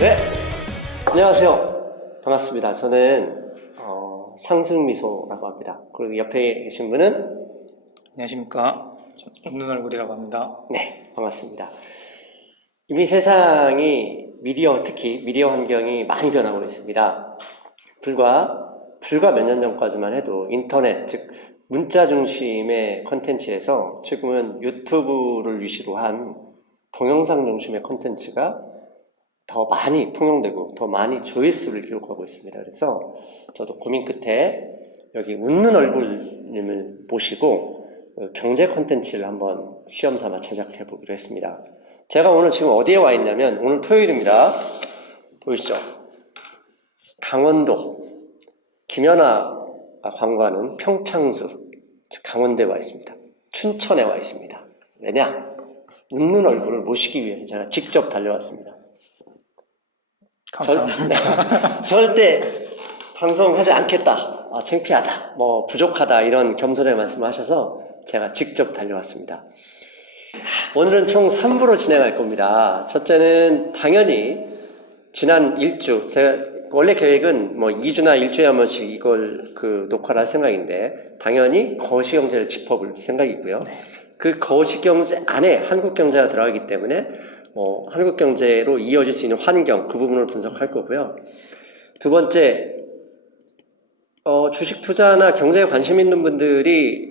네, 안녕하세요. 반갑습니다. 저는 상승미소라고 합니다. 그리고 옆에 계신 분은 안녕하십니까. 웃는 얼굴이라고 합니다. 네, 반갑습니다. 이미 세상이 특히 미디어 환경이 많이 변하고 있습니다. 불과 몇 년 전까지만 해도 인터넷, 즉 문자 중심의 컨텐츠에서 지금은 유튜브를 위시로 한 동영상 중심의 컨텐츠가 더 많이 통용되고 더 많이 조회수를 기록하고 있습니다. 그래서 저도 고민 끝에 여기 웃는 얼굴님을 모시고 경제 콘텐츠를 한번 시험 삼아 제작해 보기로 했습니다. 제가 오늘 지금 어디에 와 있냐면 오늘 토요일입니다. 보이시죠? 강원도 김연아가 광고하는 평창수, 즉 강원도에 와 있습니다. 춘천에 와 있습니다. 왜냐? 웃는 얼굴을 모시기 위해서 제가 직접 달려왔습니다. 감사합니다. 절대 방송하지 않겠다. 창피하다. 부족하다. 이런 겸손의 말씀을 하셔서 제가 직접 달려왔습니다. 오늘은 총 3부로 진행할 겁니다. 첫째는 당연히 지난 1주, 제가 원래 계획은 2주나 1주에 한 번씩 이걸 녹화를 할 생각인데 당연히 거시경제를 짚어볼 생각이고요. 그 거시경제 안에 한국경제가 들어가기 때문에 한국 경제로 이어질 수 있는 환경, 그 부분을 분석할 거고요. 두 번째, 주식 투자나 경제에 관심 있는 분들이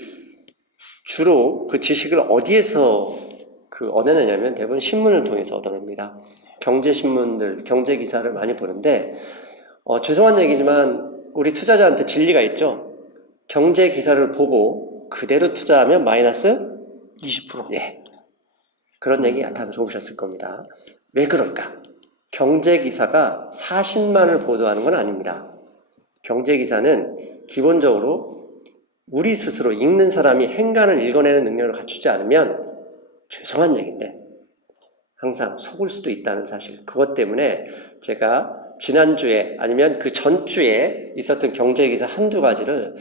주로 그 지식을 어디에서 얻어내냐면 대부분 신문을 통해서 얻어냅니다. 경제신문들, 경제기사를 많이 보는데, 죄송한 얘기지만 우리 투자자한테 진리가 있죠. 경제기사를 보고 그대로 투자하면 마이너스 20%. 예. 그런 얘기 다들 들어보셨을 겁니다. 왜 그럴까? 경제기사가 사실만을 보도하는 건 아닙니다. 경제기사는 기본적으로 우리 스스로 읽는 사람이 행간을 읽어내는 능력을 갖추지 않으면 죄송한 얘기인데 항상 속을 수도 있다는 사실. 그것 때문에 제가 지난주에 아니면 그 전주에 있었던 경제기사 한두 가지를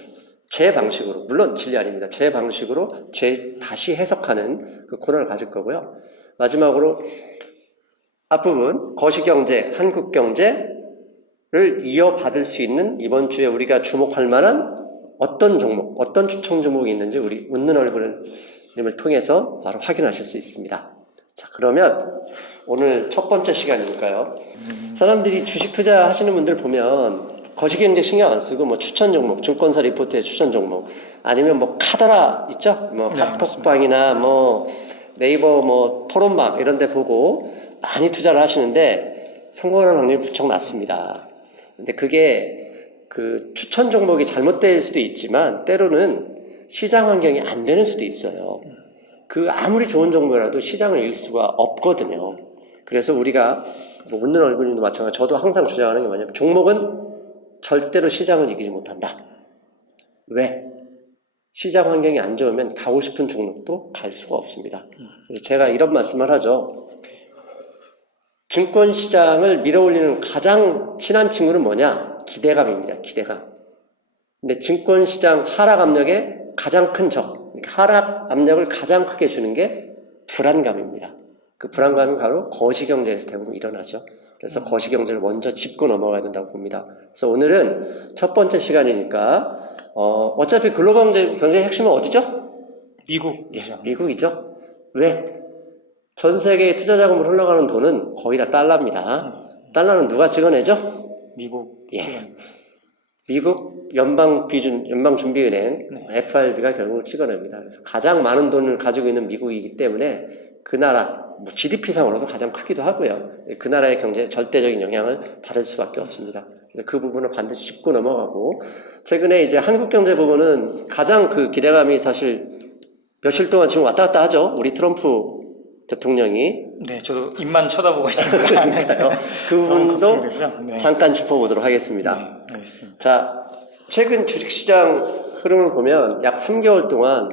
제 방식으로, 물론 진리 아닙니다. 제 방식으로 다시 해석하는 그 코너를 가질 거고요. 마지막으로 앞부분 거시경제, 한국경제를 이어받을 수 있는 이번 주에 우리가 주목할 만한 어떤 종목, 어떤 추천 종목이 있는지 우리 웃는 얼굴님을 통해서 바로 확인하실 수 있습니다. 자, 그러면 오늘 첫 번째 시간이니까요. 사람들이 주식 투자 하시는 분들 보면 거시경제 신경 안 쓰고 추천 종목, 증권사 리포트의 추천 종목, 아니면 카더라 있죠? 카톡방이나 네이버 토론방 이런 데 보고 많이 투자를 하시는데 성공하는 확률이 무척 낮습니다. 근데 그게 추천 종목이 잘못될 수도 있지만 때로는 시장 환경이 안 되는 수도 있어요. 아무리 좋은 종목이라도 시장을 이길 수가 없거든요. 그래서 우리가 웃는 얼굴님도 마찬가지, 저도 항상 주장하는 게 뭐냐면 종목은 절대로 시장을 이기지 못한다. 왜? 시장 환경이 안 좋으면 가고 싶은 종목도 갈 수가 없습니다. 그래서 제가 이런 말씀을 하죠. 증권시장을 밀어올리는 가장 친한 친구는 뭐냐? 기대감입니다. 기대감. 근데 증권시장 하락 압력의 가장 큰 적, 하락 압력을 가장 크게 주는 게 불안감입니다. 그 불안감이 바로 거시경제에서 대부분 일어나죠. 그래서 거시경제를 먼저 짚고 넘어가야 된다고 봅니다. 그래서 오늘은 첫 번째 시간이니까 어차피 글로벌 경제의 핵심은 어디죠? 미국이죠. 예, 미국이죠. 왜? 전 세계의 투자 자금으로 흘러가는 돈은 거의 다 달러입니다. 달러는 누가 찍어내죠? 미국. 예. 미국 연방준비은행 FRB가 결국 찍어냅니다. 그래서 가장 많은 돈을 가지고 있는 미국이기 때문에 그 나라 GDP상으로도 가장 크기도 하고요. 그 나라의 경제에 절대적인 영향을 받을 수밖에 없습니다. 그래서 그 부분을 반드시 짚고 넘어가고, 최근에 이제 한국 경제 부분은 가장 기대감이 사실 며칠 동안 지금 왔다 갔다 하죠. 우리 트럼프 대통령이. 네, 저도 입만 쳐다보고 있습니다. 그러니까요. 그 부분도 네. 잠깐 짚어보도록 하겠습니다. 네, 알겠습니다. 자, 최근 주식시장 흐름을 보면 약 3개월 동안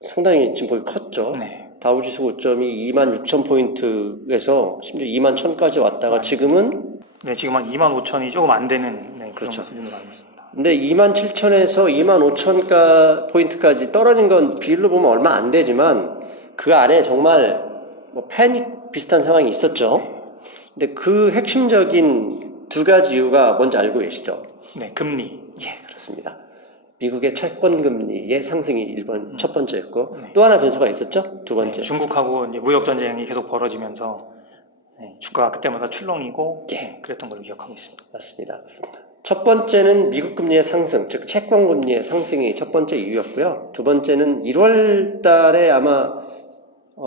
상당히 지금 거의 컸죠. 네. 다우지수 고점이 26,000포인트에서 심지어 21,000까지 왔다가 지금은 네, 지금 한 25,000이 조금 안 되는 그런 그렇죠. 수준으로 알고 있습니다. 근데 27,000에서 25,000포인트까지 떨어진 건 비율로 보면 얼마 안 되지만 그 안에 정말 패닉 비슷한 상황이 있었죠. 근데 그 핵심적인 두 가지 이유가 뭔지 알고 계시죠? 네, 금리. 예, 그렇습니다. 미국의 채권 금리의 상승이 첫 번째였고 네. 또 하나 변수가 있었죠? 두 번째. 네, 중국하고 이제 무역 전쟁이 계속 벌어지면서 네, 주가가 그때마다 출렁이고 예. 네, 그랬던 걸로 기억하고 있습니다. 맞습니다. 첫 번째는 미국 금리의 상승, 즉 채권 금리의 상승이 첫 번째 이유였고요. 두 번째는 1월 달에 아마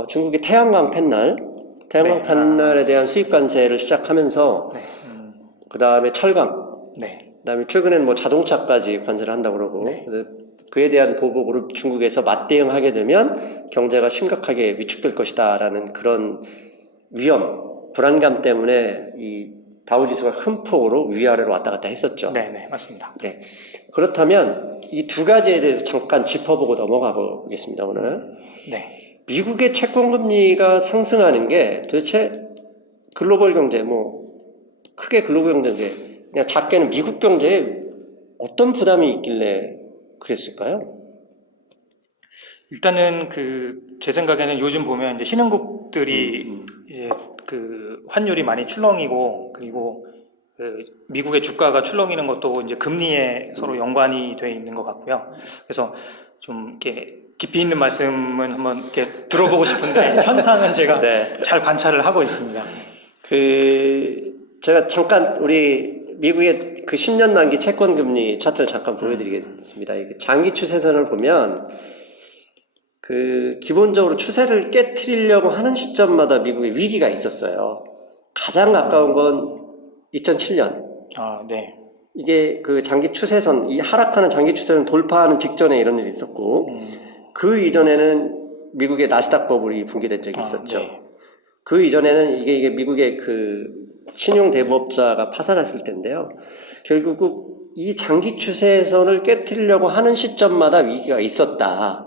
중국이 태양광 네, 팬날에 대한 수입 관세를 시작하면서 네, 그 다음에 철강, 네, 그다음에 최근에는 뭐 자동차까지 관세를 한다고 그러고 네. 그래서 그에 대한 보복으로 중국에서 맞대응하게 되면 경제가 심각하게 위축될 것이다라는 그런 위험, 불안감 때문에 이 다우지수가 큰 폭으로 위아래로 왔다 갔다 했었죠. 네, 네, 맞습니다. 네. 그렇다면 이 두 가지에 대해서 잠깐 짚어보고 넘어가 보겠습니다, 오늘. 네, 미국의 채권 금리가 상승하는 게 도대체 글로벌 경제, 크게 글로벌 경제, 그냥 작게는 미국 경제에 어떤 부담이 있길래 그랬을까요? 일단은 제 생각에는 요즘 보면 이제 신흥국들이 이제 환율이 많이 출렁이고 그리고 미국의 주가가 출렁이는 것도 이제 금리에 서로 연관이 돼 있는 것 같고요. 그래서 좀 이렇게 깊이 있는 말씀은 한번 이렇게 들어보고 싶은데 현상은 제가 네. 잘 관찰을 하고 있습니다. 제가 잠깐 우리 미국의 그 10년 만기 채권 금리 차트를 잠깐 보여드리겠습니다. 이게 장기 추세선을 보면 기본적으로 추세를 깨트리려고 하는 시점마다 미국에 위기가 있었어요. 가장 가까운 건 2007년. 아, 네. 이게 그 장기 추세선, 이 하락하는 장기 추세선 돌파하는 직전에 이런 일이 있었고, 그 이전에는 미국의 나스닥 버블이 붕괴된 적이 있었죠. 네. 그 이전에는 이게 미국의 신용 대부업자가 파산했을 때인데요. 결국 이 장기 추세선을 깨트리려고 하는 시점마다 위기가 있었다.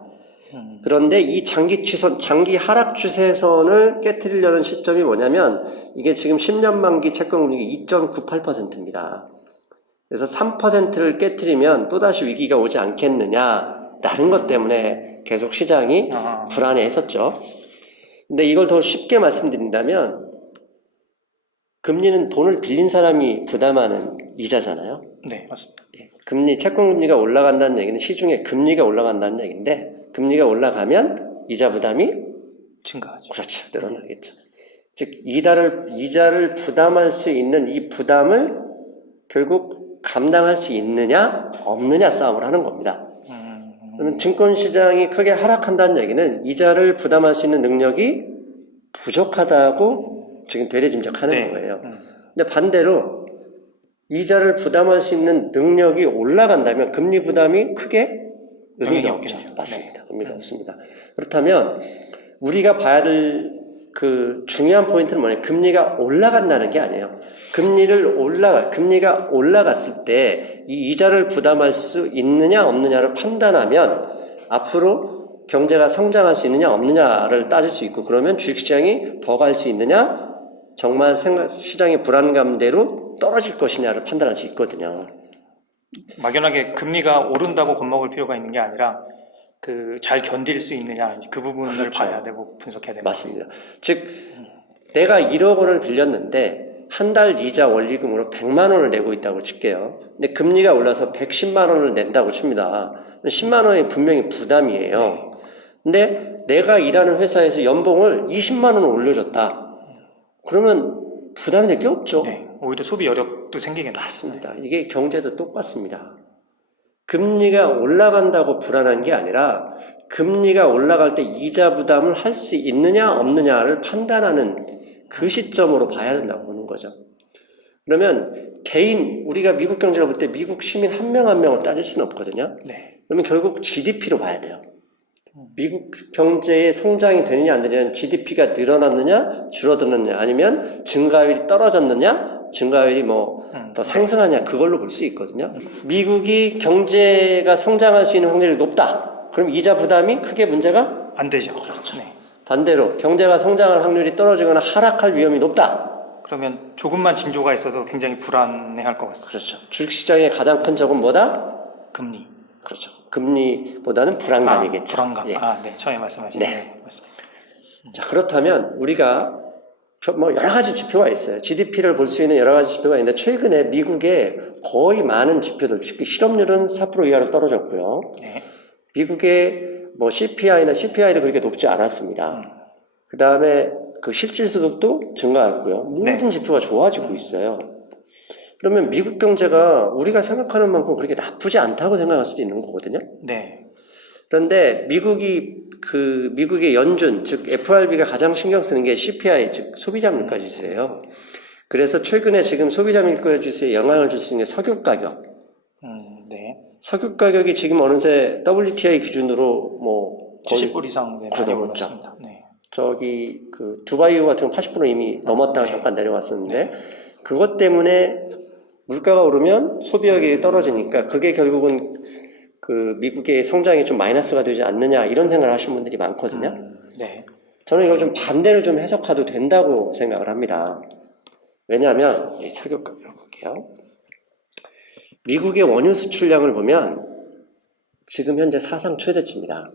그런데 이 장기 하락 추세선을 깨트리려는 시점이 뭐냐면 이게 지금 10년 만기 채권 금리가 2.98%입니다. 그래서 3%를 깨트리면 또다시 위기가 오지 않겠느냐라는 것 때문에 계속 시장이 불안해했었죠. 근데 이걸 더 쉽게 말씀드린다면 금리는 돈을 빌린 사람이 부담하는 이자잖아요. 네, 맞습니다. 채권 금리가 올라간다는 얘기는 시중에 금리가 올라간다는 얘기인데 금리가 올라가면 이자 부담이 증가하죠. 그렇죠. 늘어나겠죠. 즉 이자를 부담할 수 있는 이 부담을 결국 감당할 수 있느냐 없느냐 싸움을 하는 겁니다. 그러면 증권시장이 크게 하락한다는 얘기는 이자를 부담할 수 있는 능력이 부족하다고 지금 되레짐작하는 네. 거예요. 근데 반대로 이자를 부담할 수 있는 능력이 올라간다면 금리 부담이 크게 의미가 없죠. 맞습니다. 의미가 없습니다. 그렇다면 우리가 봐야 될 중요한 포인트는 뭐냐면 금리가 올라간다는 게 아니에요. 금리가 올라갔을 때 이 이자를 부담할 수 있느냐 없느냐를 판단하면 앞으로 경제가 성장할 수 있느냐 없느냐를 따질 수 있고 그러면 주식시장이 더 갈 수 있느냐 정말 시장의 불안감대로 떨어질 것이냐를 판단할 수 있거든요. 막연하게 금리가 오른다고 겁먹을 필요가 있는 게 아니라 잘 견딜 수 있느냐 그 부분을 그렇죠. 봐야 되고 분석해야 되는 맞습니다. 즉 내가 1억 원을 빌렸는데 한 달 이자 원리금으로 100만 원을 내고 있다고 칠게요. 근데 금리가 올라서 110만 원을 낸다고 칩니다. 10만 원이 분명히 부담이에요. 근데 내가 일하는 회사에서 연봉을 20만 원을 올려줬다. 그러면 부담이 될 게 없죠. 네, 오히려 소비 여력도 생기겠네요. 맞습니다. 이게 경제도 똑같습니다. 금리가 올라간다고 불안한 게 아니라 금리가 올라갈 때 이자 부담을 할 수 있느냐 없느냐를 판단하는 그 시점으로 봐야 된다고 보는 거죠. 그러면 우리가 미국 경제를 볼 때 미국 시민 한 명 한 명을 따질 수는 없거든요. 네. 그러면 결국 GDP로 봐야 돼요. 미국 경제의 성장이 되느냐 안 되느냐는 GDP가 늘어났느냐 줄어들느냐 아니면 증가율이 떨어졌느냐 증가율이 더 상승하냐 그걸로 볼 수 있거든요. 미국이 경제가 성장할 수 있는 확률이 높다. 그럼 이자 부담이 크게 문제가 안 되죠. 그렇죠. 네. 반대로 경제가 성장할 확률이 떨어지거나 하락할 위험이 높다. 그러면 조금만 징조가 있어도 굉장히 불안해할 것 같습니다. 그렇죠. 주식시장의 가장 큰 적은 뭐다? 금리. 그렇죠. 금리보다는 불안감이겠죠. 불안감. 예. 네. 처음에 말씀하신 네. 네. 맞습니다. 자, 그렇다면 우리가 뭐 여러 가지 지표가 있어요. GDP를 볼 수 있는 여러 가지 지표가 있는데 최근에 미국의 거의 많은 지표들, 특히 실업률은 4% 이하로 떨어졌고요. 네. 미국의 뭐 CPI도 그렇게 높지 않았습니다. 그 다음에 그 실질소득도 증가했고요. 모든 네. 지표가 좋아지고 있어요. 그러면 미국 경제가 우리가 생각하는 만큼 그렇게 나쁘지 않다고 생각할 수도 있는 거거든요. 네. 그런데 미국의 연준, 즉 FRB가 가장 신경 쓰는 게 CPI, 즉 소비자 물가 지수예요. 그래서 최근에 지금 소비자 물가 지수에 영향을 줄 수 있는 게 석유 가격. 네. 석유 가격이 지금 어느새 WTI 기준으로 뭐 70불 이상 네, 많이 그렇죠. 올랐습니다. 네. 저기 그 두바이 같은 건 80% 이미 넘었다가 네. 잠깐 내려왔었는데 그것 때문에 물가가 오르면 소비력이 떨어지니까 그게 결국은 그 미국의 성장이 좀 마이너스가 되지 않느냐 이런 생각을 하시는 분들이 많거든요. 네. 저는 이걸 좀 반대로 좀 해석해도 된다고 생각을 합니다. 왜냐하면 이 석유 가격을 볼게요. 미국의 원유 수출량을 보면 지금 현재 사상 최대치입니다.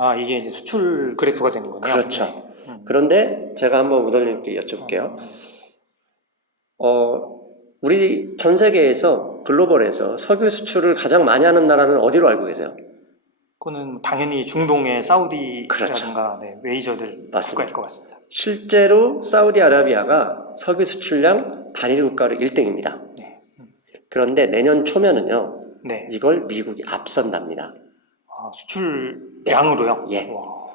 아, 이게 이제 수출 그래프가 되는 거네요. 그렇죠. 네. 그런데 제가 한번 우덜님께 여쭤볼게요. 우리 전 세계에서 글로벌에서 석유 수출을 가장 많이 하는 나라는 어디로 알고 계세요? 그거는 당연히 중동의 사우디라든가 그렇죠. 네, 메이저들 맞습니다. 국가일 것 같습니다. 실제로 사우디아라비아가 석유 수출량 단일 국가로 1등입니다. 네. 그런데 내년 초면은요, 네. 이걸 미국이 앞선답니다. 아, 수출량으로요? 예. 와.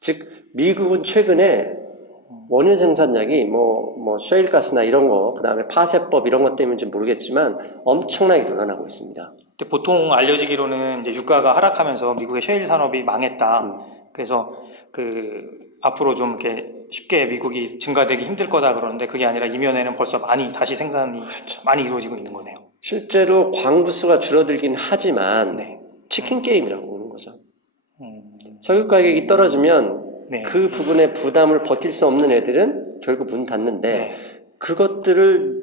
즉 미국은 최근에 원유 생산량이 셰일가스나 이런 거, 그 다음에 파쇄법 이런 것 때문인지 모르겠지만 엄청나게 늘어나고 있습니다. 근데 보통 알려지기로는 이제 유가가 하락하면서 미국의 셰일 산업이 망했다. 그래서 그 앞으로 좀 이렇게 쉽게 미국이 증가되기 힘들 거다 그러는데 그게 아니라 이면에는 벌써 많이 다시 생산이 많이 이루어지고 있는 거네요. 실제로 광부수가 줄어들긴 하지만 네. 치킨 게임이라고 보는 거죠. 음, 석유 가격이 떨어지면 네. 그 부분의 부담을 버틸 수 없는 애들은 결국 문 닫는데 네. 그것들을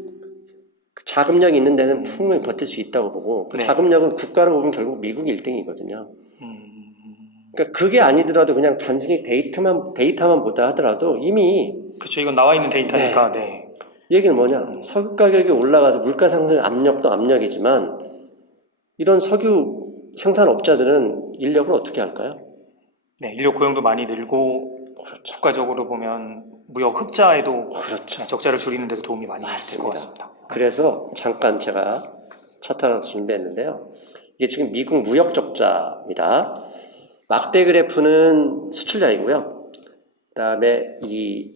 자금력이 있는 데는 분명히 버틸 수 있다고 보고 그 네. 자금력은 국가로 보면 결국 미국이 1등이거든요. 음, 그러니까 그게 아니더라도 그냥 단순히 데이터만 보다 하더라도 이미 그렇죠. 이건 나와 있는 데이터니까. 네. 얘기는 뭐냐? 석유 가격이 올라가서 물가 상승 압력도 압력이지만 이런 석유 생산업자들은 인력을 어떻게 할까요? 네. 인력 고용도 많이 늘고 그렇죠. 국가적으로 보면 무역 흑자에도 그렇죠. 적자를 줄이는 데도 도움이 많이 될 것 맞습니다. 같습니다. 그래서 잠깐 제가 차트 하나 준비했는데요. 이게 지금 미국 무역 적자입니다. 막대 그래프는 수출량이고요. 그다음에 이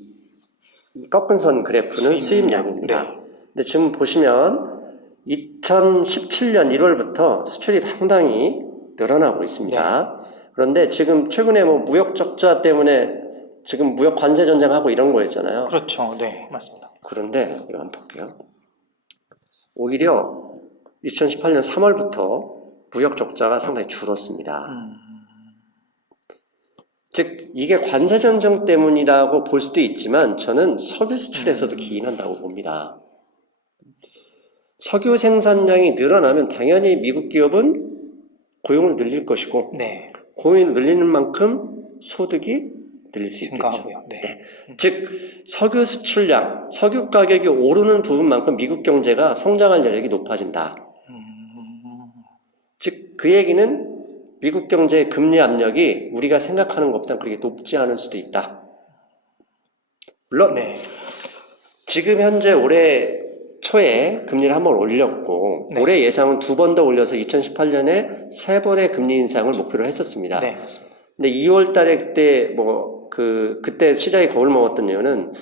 꺾은 선 그래프는 수입량입니다. 네. 근데 지금 보시면 2017년 1월부터 수출이 상당히 늘어나고 있습니다. 그런데 지금 최근에 뭐 무역 적자 때문에 지금 무역 관세 전쟁하고 이런 거였잖아요. 그렇죠. 네. 맞습니다. 그런데 이거 한번 볼게요. 오히려 2018년 3월부터 무역 적자가 상당히 줄었습니다. 즉 이게 관세 전쟁 때문이라고 볼 수도 있지만 저는 석유 수출에서도 기인한다고 봅니다. 석유 생산량이 늘어나면 당연히 미국 기업은 고용을 늘릴 것이고 네. 고용을 늘리는 만큼 소득이 늘릴 수 있겠죠. 증가하고요. 네. 즉 석유 수출량, 석유 가격이 오르는 부분만큼 미국 경제가 성장할 여력이 높아진다. 즉 그 얘기는 미국 경제의 금리 압력이 우리가 생각하는 것보다 그렇게 높지 않을 수도 있다. 물론 네. 지금 현재 올해 초에 금리를 한번 올렸고 네. 올해 예상은 2번 더 올려서 2018년에 3번의 금리 인상을 목표로 했었습니다. 네. 맞습니다. 근데 2월 달에 그때 시장이 겁을 먹었던 이유는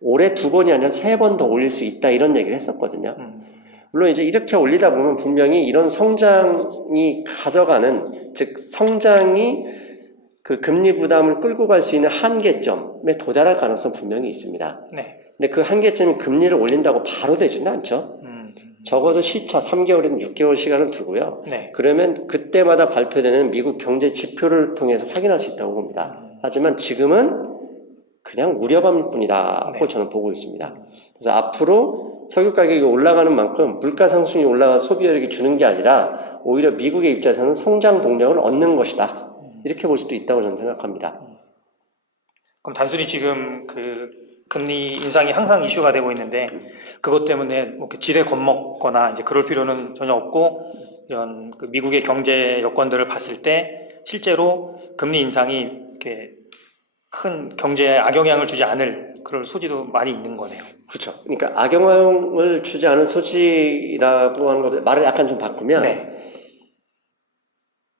올해 2번이 아니라 3번 더 올릴 수 있다 이런 얘기를 했었거든요. 물론 이제 이렇게 올리다 보면 분명히 이런 성장이 가져가는, 즉 성장이 그 금리 부담을 끌고 갈 수 있는 한계점에 도달할 가능성 분명히 있습니다. 네. 근데 그 한계점이 금리를 올린다고 바로 되지는 않죠. 적어도 시차 3개월이든 6개월 시간을 두고요. 네. 그러면 그때마다 발표되는 미국 경제 지표를 통해서 확인할 수 있다고 봅니다. 하지만 지금은 그냥 우려감일 뿐이라고 네. 저는 보고 있습니다. 그래서 앞으로 석유 가격이 올라가는 만큼 물가 상승이 올라가서 소비력이 주는 게 아니라 오히려 미국의 입장에서는 성장 동력을 얻는 것이다. 이렇게 볼 수도 있다고 저는 생각합니다. 그럼 단순히 지금 그 금리 인상이 항상 이슈가 되고 있는데 그것 때문에 뭐 이렇게 지레 겁먹거나 이제 그럴 필요는 전혀 없고 이런 그 미국의 경제 여건들을 봤을 때 실제로 금리 인상이 이렇게 큰 경제에 악영향을 주지 않을 그럴 소지도 많이 있는 거네요. 그렇죠. 그러니까 악영향을 주지 않은 소지라고 하는 거 말을 약간 좀 바꾸면 네.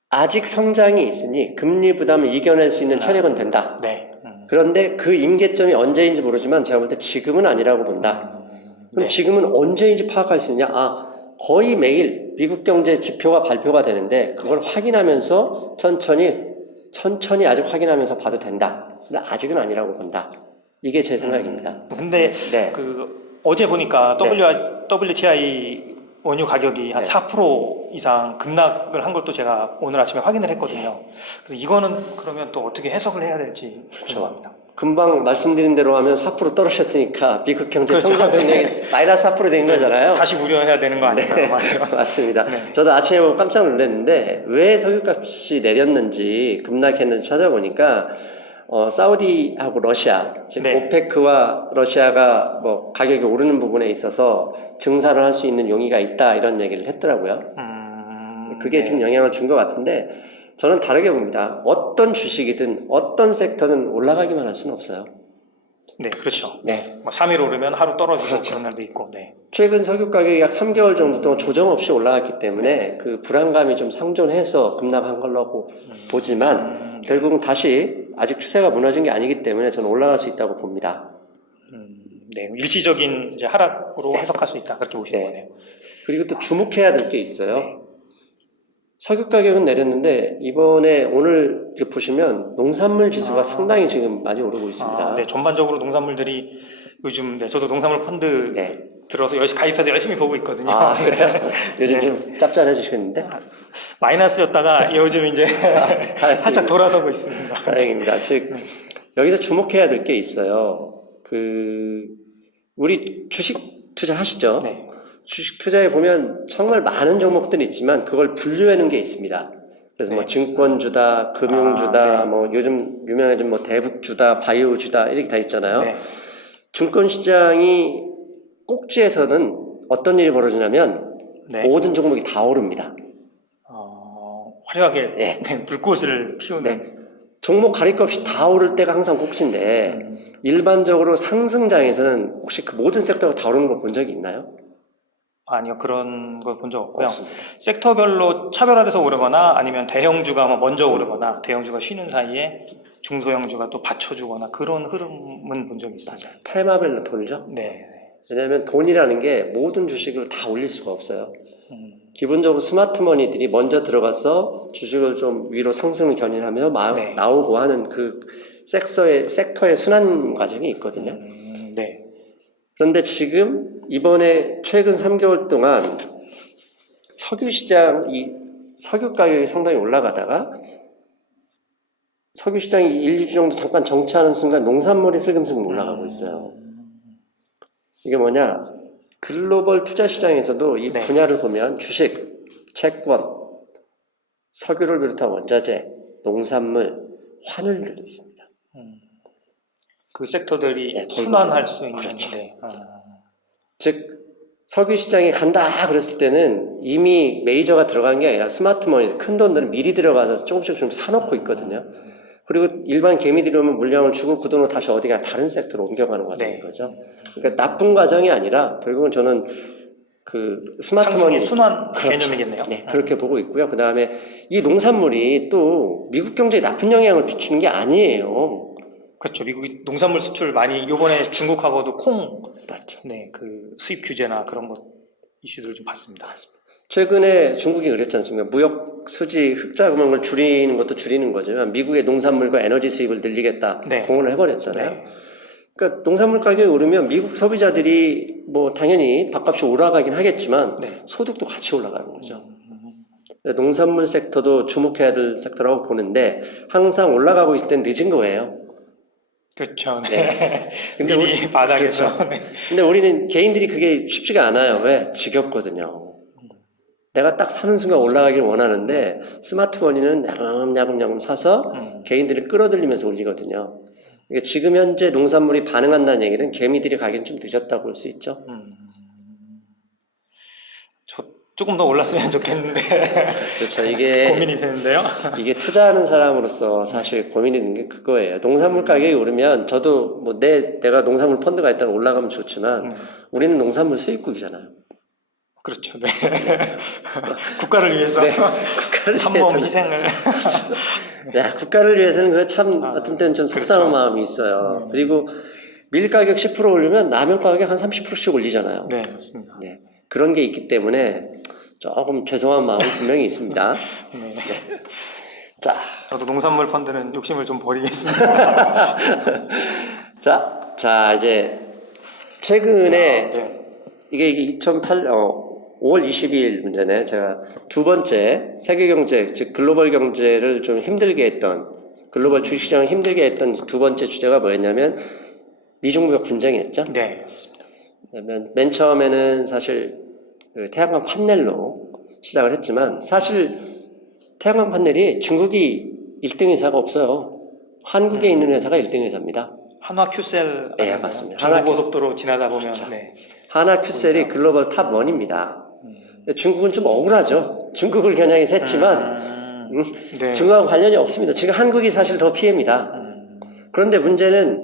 아직 성장이 있으니 금리 부담을 이겨낼 수 있는 체력은 된다. 네. 그런데 그 임계점이 언제인지 모르지만 제가 볼 때 지금은 아니라고 본다. 그럼 네. 지금은 언제인지 파악할 수 있냐? 거의 매일 미국 경제 지표가 발표가 되는데 그걸 확인하면서 천천히 아직 확인하면서 봐도 된다. 근데 아직은 아니라고 본다. 이게 제 생각입니다. 근데 네. 그 어제 보니까 네. WTI 원유 가격이 한 네. 4% 이상 급락을 한 것도 제가 오늘 아침에 확인을 했거든요. 그래서 이거는 그러면 또 어떻게 해석을 해야 될지 궁금합니다. 금방 말씀드린 대로 하면 4% 떨어졌으니까 미국 경제 그렇죠. 성장 동력이 마이너스 4% 된 거잖아요. 다시 우려해야 되는 거 아닌가? 네, 요 맞습니다. 네. 저도 아침에 보고 깜짝 놀랐는데 왜 석유값이 내렸는지 급락했는지 찾아보니까 사우디하고 러시아, 즉 네. 오페크와 러시아가 뭐 가격이 오르는 부분에 있어서 증산을 할 수 있는 용의가 있다 이런 얘기를 했더라고요. 그게 네. 좀 영향을 준 것 같은데 저는 다르게 봅니다. 어떤 주식이든 어떤 섹터든 올라가기만 할 수는 없어요. 네, 그렇죠. 네. 뭐 3일 오르면 하루 떨어지고 그렇죠. 그런 날도 있고. 네. 최근 석유 가격이 약 3개월 정도 동안 조정 없이 올라갔기 때문에 그 불안감이 좀 상존해서 급락한 걸로 보지만 결국은 다시 아직 추세가 무너진 게 아니기 때문에 저는 올라갈 수 있다고 봅니다. 네, 일시적인 이제 하락으로 네. 해석할 수 있다 그렇게 보시는 네. 거네요. 그리고 또 주목해야 될 게 있어요. 네. 석유 가격은 내렸는데 이번에 오늘 이렇게 보시면 농산물 지수가 상당히 지금 많이 오르고 있습니다. 네, 전반적으로 농산물들이 요즘 저도 농산물 펀드 네. 들어서 가입해서 열심히 보고 있거든요. 그래요? 요즘 네. 좀 짭짤해지셨는데? 마이너스였다가 요즘 이제 살짝 돌아서고 있습니다. 다행입니다. 즉 여기서 주목해야 될 게 있어요. 우리 주식 투자하시죠? 네. 주식 투자에 보면 정말 많은 종목들이 있지만 그걸 분류해 놓은 게 있습니다. 그래서 뭐 네. 증권주다, 금융주다, 네. 뭐 요즘 유명해진 뭐 대북주다, 바이오주다 이렇게 다 있잖아요. 네. 증권시장이 꼭지에서는 어떤 일이 벌어지냐면 네. 모든 종목이 다 오릅니다. 화려하게 네. 불꽃을 피우는. 네. 종목 가릴 것 없이 다 오를 때가 항상 꼭지인데 일반적으로 상승장에서는 혹시 그 모든 섹터가 다 오르는 걸 본 적이 있나요? 아니요, 그런 거 본 적 없고요. 없습니다. 섹터별로 차별화돼서 오르거나 아니면 대형주가 뭐 먼저 오르거나 대형주가 쉬는 사이에 중소형주가 또 받쳐주거나 그런 흐름은 본 적이 있어요. 테마별로 돌죠. 네. 왜냐하면 돈이라는 게 모든 주식을 다 올릴 수가 없어요. 기본적으로 스마트머니들이 먼저 들어가서 주식을 좀 위로 상승을 견인하며 네. 나오고 하는 그 섹터의 순환 과정이 있거든요. 네. 그런데 지금 이번에 최근 3개월 동안 석유 가격이 상당히 올라가다가 석유 시장이 1, 2주 정도 잠깐 정체하는 순간 농산물이 슬금슬금 올라가고 있어요. 이게 뭐냐? 글로벌 투자 시장에서도 이 네. 분야를 보면 주식, 채권, 석유를 비롯한 원자재, 농산물, 환율들이 있습니다. 그 섹터들이 네, 순환할 수 있는. 그렇죠. 네. 즉 석유 시장에 간다 그랬을 때는 이미 메이저가 들어간 게 아니라 스마트머니, 큰 돈들은 미리 들어가서 조금씩 좀 사놓고 있거든요. 그리고 일반 개미들이 오면 물량을 주고 그 돈을 다시 어디가 다른 섹터로 옮겨가는 과정인 네. 거죠. 그러니까 나쁜 과정이 아니라 결국은 저는 그 스마트머니 상승의 순환 그렇죠. 개념이겠네요. 네, 그렇게 보고 있고요. 그 다음에 이 농산물이 또 미국 경제에 나쁜 영향을 미치는 게 아니에요. 그렇죠. 미국이 농산물 수출 많이 요번에 중국하고도 콩 맞죠. 네, 그 수입 규제나 그런 것 이슈들을 좀 봤습니다. 최근에 중국이 그랬지 않습니까? 무역 수지 흑자 금액을 줄이는 것도 줄이는 거지만 미국의 농산물과 에너지 수입을 늘리겠다 네. 공언을 해버렸잖아요. 네. 그러니까 농산물 가격이 오르면 미국 소비자들이 뭐 당연히 밥값이 올라가긴 하겠지만 네. 소득도 같이 올라가는 거죠. 농산물 섹터도 주목해야 될 섹터라고 보는데 항상 올라가고 있을 땐 늦은 거예요. 그렇죠. 네. 네. 근데 미리 바닥에서. 그렇죠. 네. 근데 우리는 개인들이 그게 쉽지가 않아요. 왜? 지겹거든요. 내가 딱 사는 순간 올라가길 원하는데 스마트머니는 야금야금 사서 개인들이 끌어들이면서 올리거든요. 그러니까 지금 현재 농산물이 반응한다는 얘기는 개미들이 가기엔 좀 늦었다고 볼 수 있죠. 저 조금 더 올랐으면 좋겠는데 그렇죠. 이게 고민이 되는데요. 이게 투자하는 사람으로서 사실 고민이 되는 게 그거예요. 농산물 가격이 오르면 저도 뭐 내가 농산물 펀드가 있다면 올라가면 좋지만 우리는 농산물 수입국이잖아요. 그렇죠. 네. 국가를 위해서 네, 국가를 한 몸 위해서는 희생을. 야, 국가를 위해서는 그거 참 아, 어떤 때는 좀 속상한 그렇죠. 마음이 있어요. 그리고 밀 가격 10% 오르면 라면 가격 한 30%씩 올리잖아요. 네, 맞습니다. 네, 그런 게 있기 때문에 조금 죄송한 마음이 분명히 있습니다. 네. 자, 저도 농산물 펀드는 욕심을 좀 버리겠습니다. 자, 이제 최근에 네. 이게 5월 22일 문제네. 제가 두 번째 세계 경제, 즉 글로벌 경제를 좀 힘들게 했던, 글로벌 주식시장을 힘들게 했던 두 번째 주제가 뭐였냐면 미중 무역 분쟁이었죠. 네, 맞습니다. 그러면 맨 처음에는 사실 그 태양광 판넬로 시작을 했지만 사실 태양광 판넬이 중국이 1등 회사가 없어요. 한국에 있는 회사가 1등 회사입니다. 한화 큐셀. 예, 아닌가요? 맞습니다. 중국 한화 고속도로 지나다 보면. 그렇죠. 네. 하나 큐셀이 글로벌 탑 1입니다. 중국은 좀 억울하죠. 중국을 겨냥해 셌지만 네. 중국하고 관련이 없습니다. 지금 한국이 사실 더 피해입니다. 그런데 문제는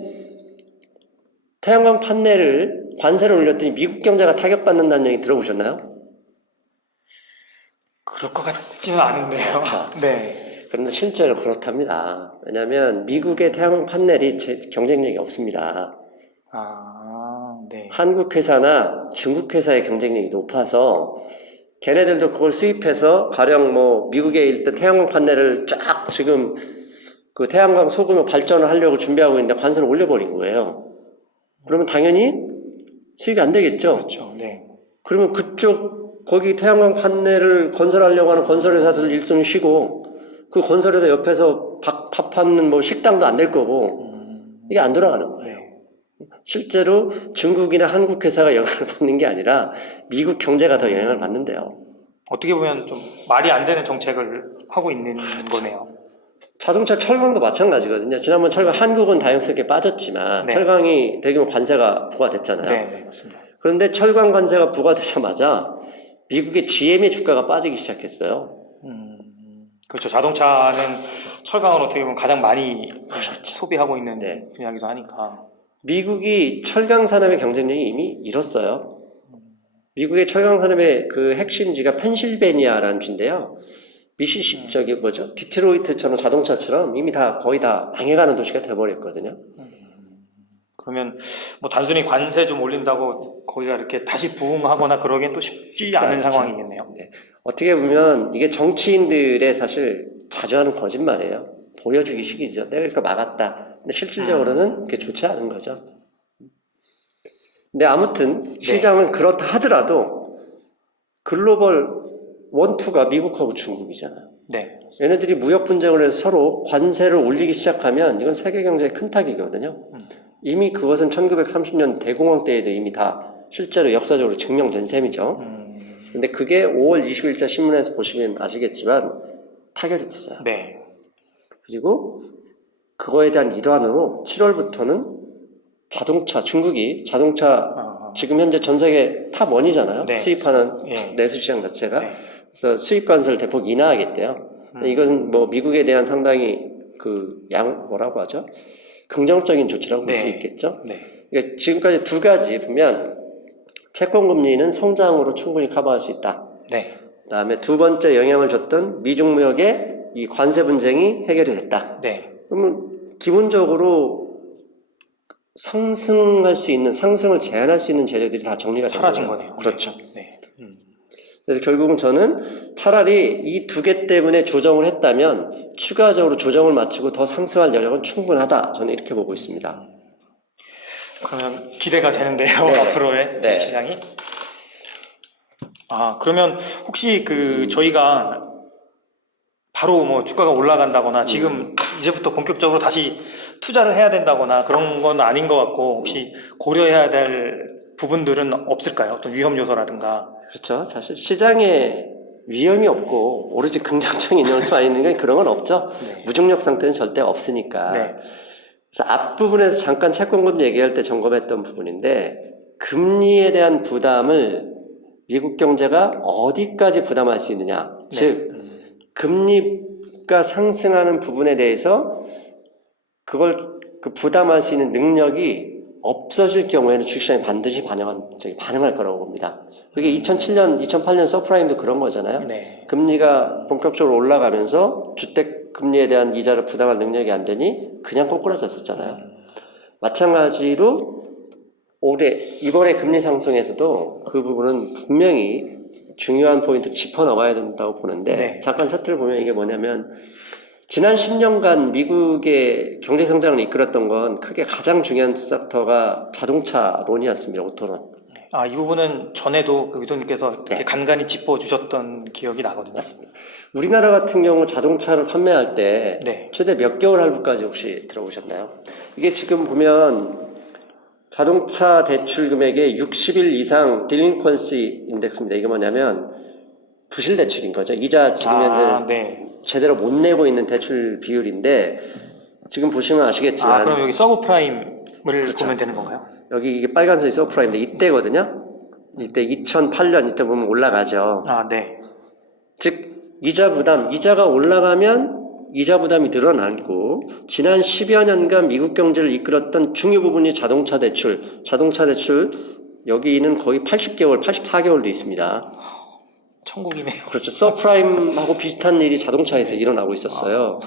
태양광 판넬을 관세를 올렸더니 미국 경제가 타격받는다는 얘기 들어보셨나요? 그럴 것 같지는 않은데요. 그렇죠. 네. 그런데 실제로 그렇답니다. 왜냐하면 미국의 태양광 판넬이 경쟁력이 없습니다. 네. 한국 회사나 중국 회사의 경쟁력이 높아서 걔네들도 그걸 수입해서 가령 뭐 미국에 일단 태양광 판넬을 쫙 지금 그 태양광 소금을 발전을 하려고 준비하고 있는데 관세를 올려버린 거예요. 그러면 당연히 수입이 안 되겠죠. 그렇죠. 네. 그러면 거기 태양광 판넬을 건설하려고 하는 건설회사들 일 좀 쉬고 그 건설회사 옆에서 밥 파는 뭐 식당도 안 될 거고 이게 안 돌아가는 거예요. 네. 실제로 중국이나 한국 회사가 영향을 받는 게 아니라 미국 경제가 더 영향을 받는데요. 어떻게 보면 좀 말이 안 되는 정책을 하고 있는 거네요. 자동차 철강도 마찬가지거든요. 지난번 철강 한국은 다행스럽게 빠졌지만 네. 철강이 대규모 관세가 부과됐잖아요. 네, 맞습니다. 그런데 철강 관세가 부과되자마자 미국의 GM의 주가가 빠지기 시작했어요. 그렇죠. 자동차는 철강을 어떻게 보면 가장 많이 소비하고 있는 네. 분야이기도 하니까. 미국이 철강 산업의 경쟁력이 이미 잃었어요. 미국의 철강 산업의 그 핵심지가 펜실베니아라는 주인데요. 디트로이트처럼 자동차처럼 이미 거의 다 망해가는 도시가 돼버렸거든요. 그러면 뭐 단순히 관세 좀 올린다고 거기가 이렇게 다시 부흥하거나 그러기엔 또 쉽지 않은 그렇죠. 상황이겠네요. 네. 어떻게 보면 이게 정치인들의 사실 자주 하는 거짓말이에요. 보여주기식이죠. 내가 그러니까 막았다. 근데 실질적으로는 그게 좋지 않은 거죠. 근데 아무튼 시장은 그렇다 하더라도 글로벌 원투가 미국하고 중국이잖아요. 네. 얘네들이 무역 분쟁을 해서 서로 관세를 올리기 시작하면 이건 세계 경제에 큰 타격이거든요. 이미 그것은 1930년 대공황 때에도 이미 다 실제로 역사적으로 증명된 셈이죠. 근데 그게 5월 20일자 신문에서 보시면 아시겠지만 타결이 됐어요. 네. 그리고 그거에 대한 일환으로 7월부터는 중국이 자동차 지금 현재 전 세계 탑 1이잖아요. 네. 수입하는 예. 내수 시장 자체가. 네. 그래서 수입 관세를 대폭 인하하겠대요. 이것은 뭐 미국에 대한 상당히 뭐라고 하죠? 긍정적인 조치라고 볼 수 네. 있겠죠. 네. 그러니까 지금까지 두 가지 보면 채권 금리는 성장으로 충분히 커버할 수 있다. 네. 그다음에 두 번째 영향을 줬던 미중 무역의 이 관세 분쟁이 해결이 됐다. 네. 그러면 기본적으로 상승을 제한할 수 있는 재료들이 다 정리가 된 사라진 거예요. 거네요. 그렇죠. 네. 그래서 결국은 저는 차라리 이 두 개 때문에 조정을 했다면 추가적으로 조정을 마치고 더 상승할 여력은 충분하다. 저는 이렇게 보고 있습니다. 그러면 기대가 되는데요. 네. 앞으로의 네. 시장이. 그러면 혹시 저희가 바로 뭐 주가가 올라간다거나 지금 이제부터 본격적으로 다시 투자를 해야 된다거나 그런 건 아닌 것 같고 혹시 고려해야 될 부분들은 없을까요? 어떤 위험 요소라든가. 그렇죠. 사실 시장에 위험이 없고 오로지 긍정적인 요소만 있는 건 그런 건 없죠. 네. 무중력 상태는 절대 없으니까. 네. 그래서 앞부분에서 잠깐 채권금리 얘기할 때 점검했던 부분인데 금리에 대한 부담을 미국 경제가 어디까지 부담할 수 있느냐. 네. 즉 금리가 상승하는 부분에 대해서 그걸 부담할 수 있는 능력이 없어질 경우에는 주식시장이 반드시 반응할 거라고 봅니다. 그게 2007년, 2008년 서프라임도 그런 거잖아요. 네. 금리가 본격적으로 올라가면서 주택 금리에 대한 이자를 부담할 능력이 안 되니 그냥 꼬꾸라졌었잖아요. 마찬가지로 이번에 금리 상승에서도 그 부분은 분명히 중요한 포인트 짚어 넘어야 된다고 보는데 네. 잠깐 차트를 보면 이게 뭐냐면 지난 10년간 미국의 경제 성장을 이끌었던 건 크게 가장 중요한 섹터가 자동차론이었습니다. 오토론. 이 부분은 전에도 그 위도님께서 네. 간간히 짚어주셨던 기억이 나거든요. 맞습니다. 우리나라 같은 경우 자동차를 판매할 때 네. 최대 몇 개월 할부까지 혹시 들어보셨나요? 이게 지금 보면 자동차 대출 금액의 60일 이상 딜링퀀시 인덱스입니다. 이게 뭐냐면 부실 대출인 거죠. 이자 지금 현재 네. 제대로 못 내고 있는 대출 비율인데 지금 보시면 아시겠지만 그럼 여기 서브프라임을 그렇죠. 보면 되는 건가요? 여기 이게 빨간색이 서프라임인데 이때거든요. 이때 2008년 이때 보면 올라가죠. 네. 즉 이자 부담, 이자가 올라가면 이자 부담이 늘어나고 지난 10여 년간 미국 경제를 이끌었던 중요 부분이 자동차 대출 여기는 거의 80개월, 84개월도 있습니다. 천국이네요. 그렇죠. 서프라임하고 비슷한 일이 자동차에서 일어나고 있었어요.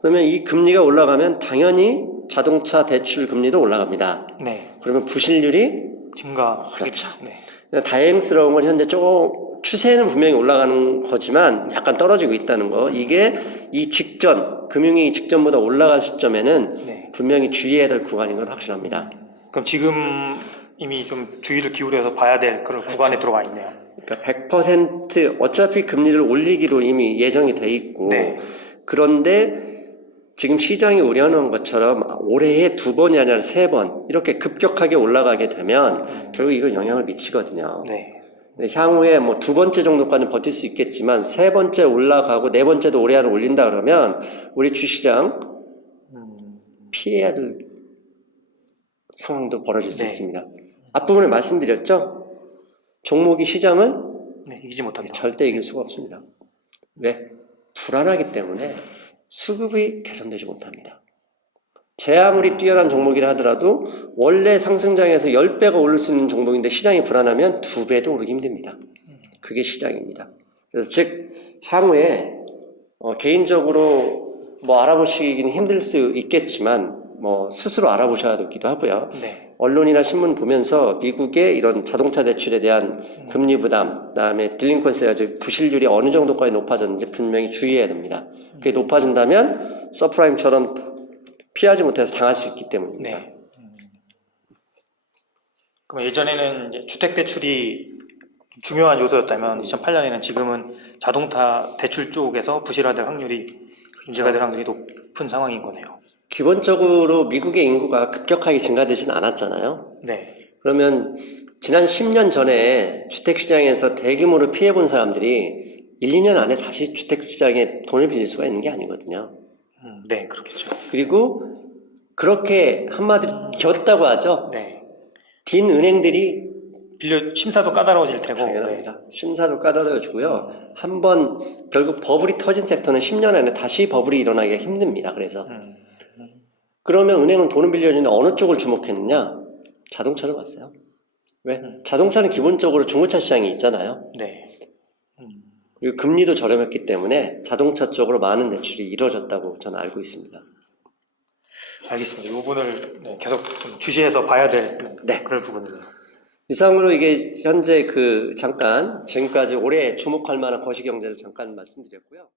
그러면 이 금리가 올라가면 당연히 자동차 대출 금리도 올라갑니다. 네. 그러면 부실률이 증가. 그렇죠. 네. 다행스러운 건 현재 조금 추세는 분명히 올라가는 거지만 약간 떨어지고 있다는 거. 이게 이 직전, 금융위기 직전보다 올라갈 시점에는 네. 분명히 주의해야 될 구간인 건 확실합니다. 그럼 지금 이미 좀 주의를 기울여서 봐야 될 그런 구간에 들어와 있네요. 그러니까 100% 어차피 금리를 올리기로 이미 예정이 돼 있고 네. 그런데 지금 시장이 우려하는 것처럼 올해에 2번이 아니라 3번 이렇게 급격하게 올라가게 되면 결국 이건 영향을 미치거든요. 네. 향후에 뭐 2번째 정도까지는 버틸 수 있겠지만 3번째 올라가고 4번째도 올해 안에 올린다 그러면 우리 주시장 피해야 될 상황도 벌어질 수 네. 있습니다. 앞부분에 말씀드렸죠? 종목이 시장을 이기지 못한다. 절대 이길 수가 없습니다. 왜? 불안하기 때문에 수급이 개선되지 못합니다. 제 아무리 뛰어난 종목이라 하더라도 원래 상승장에서 10배가 오를 수 있는 종목인데 시장이 불안하면 2배도 오르기 힘듭니다. 그게 시장입니다. 그래서 즉 향후에 개인적으로 뭐 알아보시기는 힘들 수 있겠지만 뭐 스스로 알아보셔야 되기도 하고요. 네. 언론이나 신문 보면서 미국의 이런 자동차 대출에 대한 금리 부담, 그다음에 딜링컨스가 부실률이 어느 정도까지 높아졌는지 분명히 주의해야 됩니다. 그게 높아진다면 서프라임처럼 피하지 못해서 당할 수 있기 때문입니다. 네. 그럼 예전에는 이제 주택 대출이 중요한 요소였다면 2008년에는 지금은 자동차 대출 쪽에서 부실화될 확률이 문제가 될 확률이 높은 상황인 거네요. 기본적으로 미국의 인구가 급격하게 증가되지는 않았잖아요. 네. 그러면 지난 10년 전에 주택시장에서 대규모로 피해본 사람들이 1, 2년 안에 다시 주택시장에 돈을 빌릴 수가 있는 게 아니거든요. 네, 그렇겠죠. 그리고 그렇게 한마디로 겼다고 하죠. 네. 딘 은행들이 심사도 까다로워질 테고. 당연합니다. 심사도 까다로워지고요. 한번 결국 버블이 터진 섹터는 10년 안에 다시 버블이 일어나기가 힘듭니다. 그래서 그러면 은행은 돈을 빌려주는데 어느 쪽을 주목했느냐? 자동차를 봤어요. 왜? 자동차는 기본적으로 중고차 시장이 있잖아요. 네. 그리고 금리도 저렴했기 때문에 자동차 쪽으로 많은 대출이 이루어졌다고 저는 알고 있습니다. 알겠습니다. 이 부분을 계속 좀 주시해서 봐야 될 그런 부분이네요. 이상으로 이게 현재 잠깐 지금까지 올해 주목할 만한 거시경제를 잠깐 말씀드렸고요.